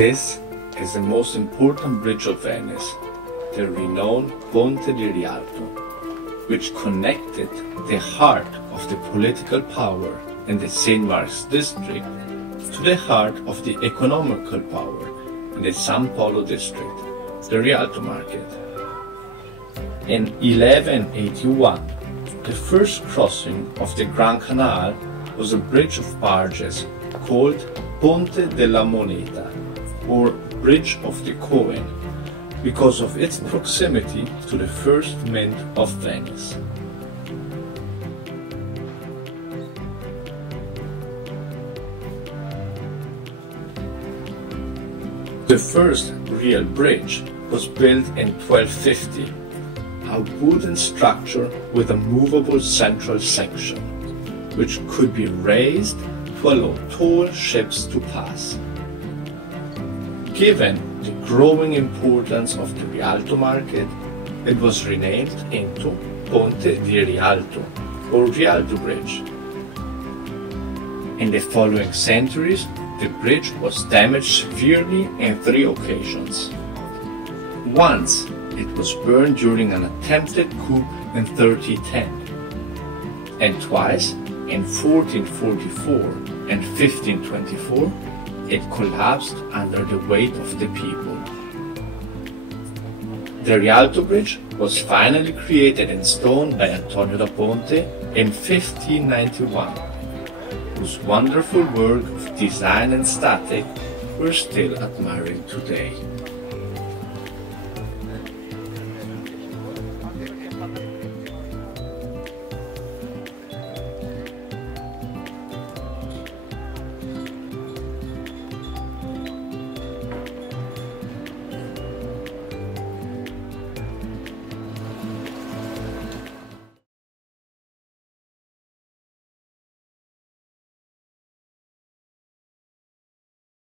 This is the most important bridge of Venice, the renowned Ponte di Rialto, which connected the heart of the political power in the St. Mark's district to the heart of the economical power in the San Polo district, the Rialto market. In 1181, the first crossing of the Grand Canal was a bridge of barges called Ponte della Moneta, or Bridge of the Coin, because of its proximity to the first mint of Venice. The first real bridge was built in 1250, a wooden structure with a movable central section, which could be raised to allow tall ships to pass. Given the growing importance of the Rialto market, it was renamed into Ponte di Rialto, or Rialto Bridge. In the following centuries, the bridge was damaged severely in 3 occasions. Once, it was burned during an attempted coup in 1310, and twice, in 1444 and 1524, it collapsed under the weight of the people. The Rialto Bridge was finally created in stone by Antonio da Ponte in 1591, whose wonderful work of design and static we're still admiring today.